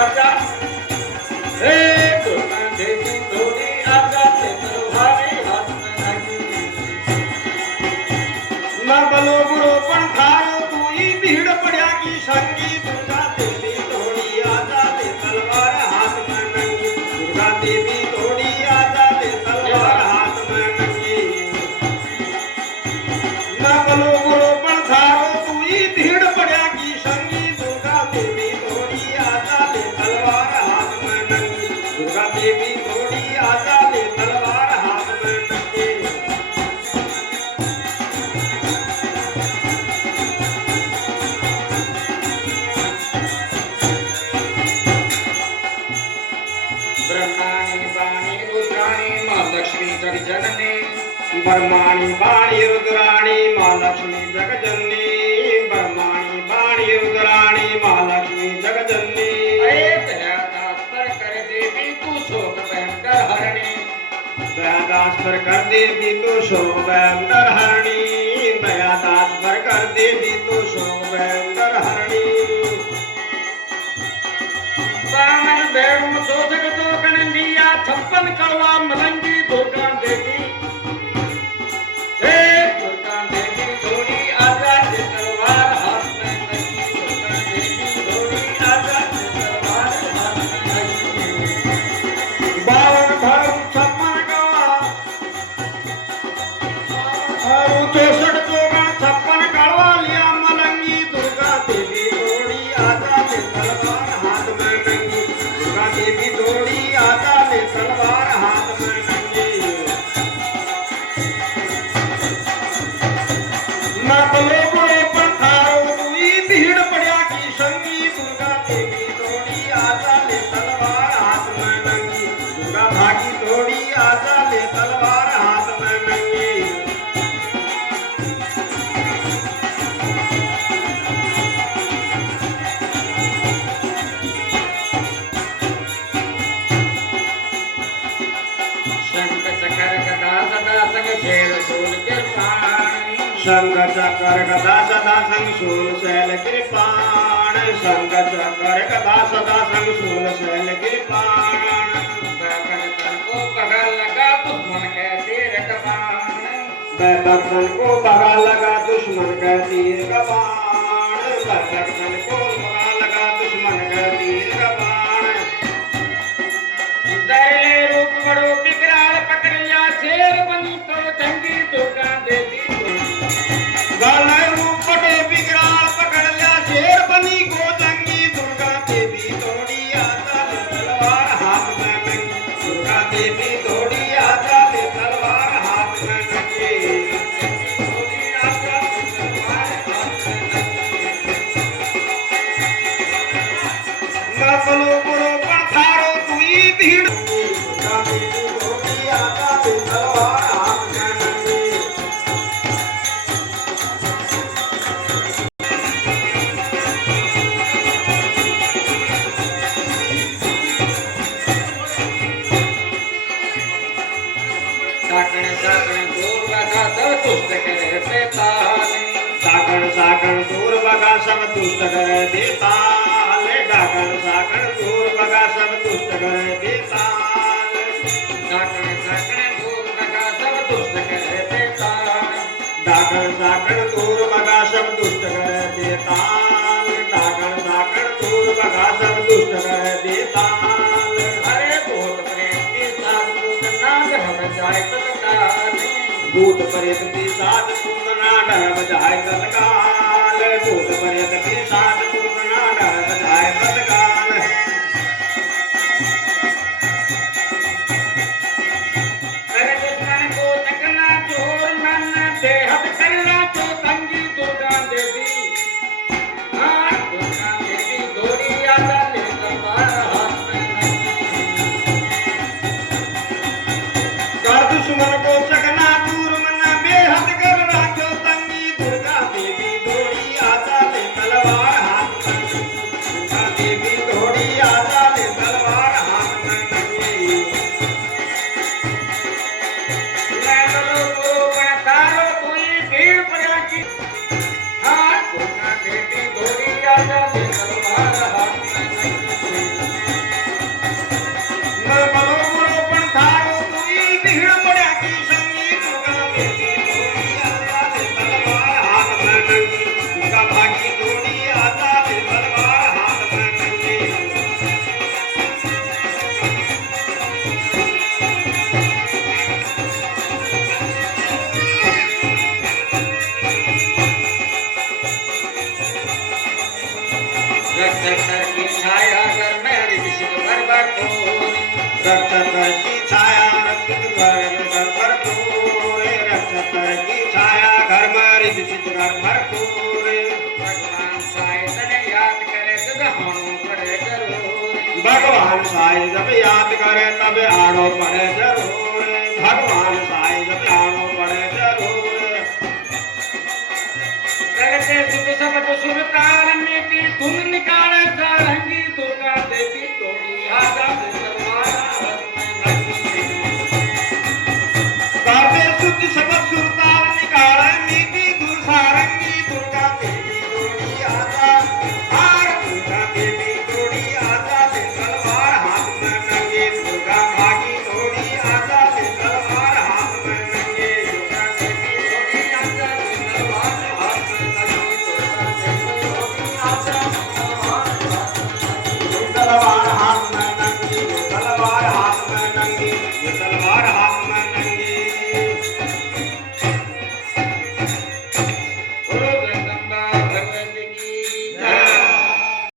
आजा हे दुर्गा देवी थोड़ी आजा ले तलवार हाथ में नंगी ना बलो बुरो पण थारो तू ही भीड़ पड़या की संगी दुर्गा देवी थोड़ी आजा ले तलवार हाथ में नंगी दुर्गा देवी थोड़ी आजा ले तलवार हाथ में नंगी ना बलो बुरो पण थारो तू ही भीड़ पड़या की संगी दुर्गा देवी थोड़ी आजा ले तलवार हाथ में नंगी दुर्गा देवी थोड़ी आजा ले तलवार हाथ में नंगी ब्रह्माणी वाणी रुद्राणी माँ लक्ष्मी जगजननी ब्रह्माणी वाणी रुद्राणी माँ लक्ष्मी जगजननी ब्रह्माणी वाणी रुद्राणी माँ लक्ष्मी जगजननी दयादास पर कर देवी तू शोक भयंकर हरणी दयादास पर कर देवी तू शोक भयंकर हरणी दयादास पर कर देवी तू शोक भयंकर हरणी बामन बेड़ू शोधक तो कन लिया 56 कड़वा मलंगी दुर्गा देवी हे दुर्गा देवी थोड़ी आजा ले तलवार हाथ में नंगी दुर्गा देवी थोड़ी आजा ले तलवार हाथ में नंगी बावन भरू 56 कड़वा भरू 64 चौगन 56 कड़वा लिया मलंगी दुर्गा देवी थोड़ी आजा ले तलवार हाथ में नंगी दुर्गा देवी थोड़ी आजा ले तलवार हाथ में नंगी ना बलो बुरो पण थारो तू ही भीड़ पड़या की संगी दुर्गा देवी थोड़ी आजा ले तलवार हाथ में नंगी दुर्गा भागी थोड़ी आजा ले तलवार हाथ में नंगी शंख चक्र गदा सदा संग शेर शूल कृपाण शंख चक्र गदा सदा संग शूल शैल कृपाण शंख चक्र गदा सदा संग शूल शैल कृपाण भक्तन को बगा लगा दुश्मन के तीर कबाण भक्तन को बगा लगा दुश्मन के तीर कबाण भक्तन को बगा लगा दुश्मन के तीर कबाण दरले रूप बड़ो विकराल पकड़ लिया शेर बनी तो जंगी दुर्गा देवी दरले रूप बड़ो विकराल पकड़ लिया शेर बनी को जंगी दुर्गा देवी थोड़ी आजा ले तलवार हाथ में नंगी दुर्गा देवी थोड़ी आजा ले तलवार हाथ में नंगी थोड़ी आजा ले तलवार हाथ में नंगी ना बलो बुरो पण थारो तू ही भीड़ दुर्गा देवी थोड़ी आजा ले तलवार हाथ में नंगी साकण साकण दूर बगा सब दुष्ट करे बेताल साकण साकण दूर बगा सब दुष्ट करे बेताल डाकण साकण दूर बगा सब दुष्ट करे बेताल साकण साकण दूर बगा सब दुष्ट करे बेताल डाकण साकण दूर बगा सब दुष्ट करे बेताल डाकण साकण दूर बगा सब दुष्ट करे बेताल अरे भूत प्रेत पिशाच पूतना डर बजाए तत्काल भूत प्रेत पिशाच पूतना डर बजाए तत्काल भूत प्रेत पिशाच पूतना डर बजाए तत्काल अरे दुश्मन को चकना चोर मन देहत करना चो तंगी दुर्गा देवी हाँ दुर्गा देवी थोड़ी आजा ले तलवार हाथ में नंगी कर दुश्मन को चकना दूर मन बेहद कर राखो तंगी दुर्गा देवी थोड़ी आजा ले तलवार हाथ में नंगी दुर्गा रक्षतर की छाया रक्षित घर भरपूर रक्षतर की छाया घर में रिचित घर भरपूर भगवान साईं तने याद करे तो हाणो पड़े जरूर भगवान साईं जब याद करे तब आड़ो पड़े जरूर भगवान साईं जब आड़ो पड़े जरूर करते सुख सब सुरताल में की धुन निकाले सारंगी दुर्गा देवी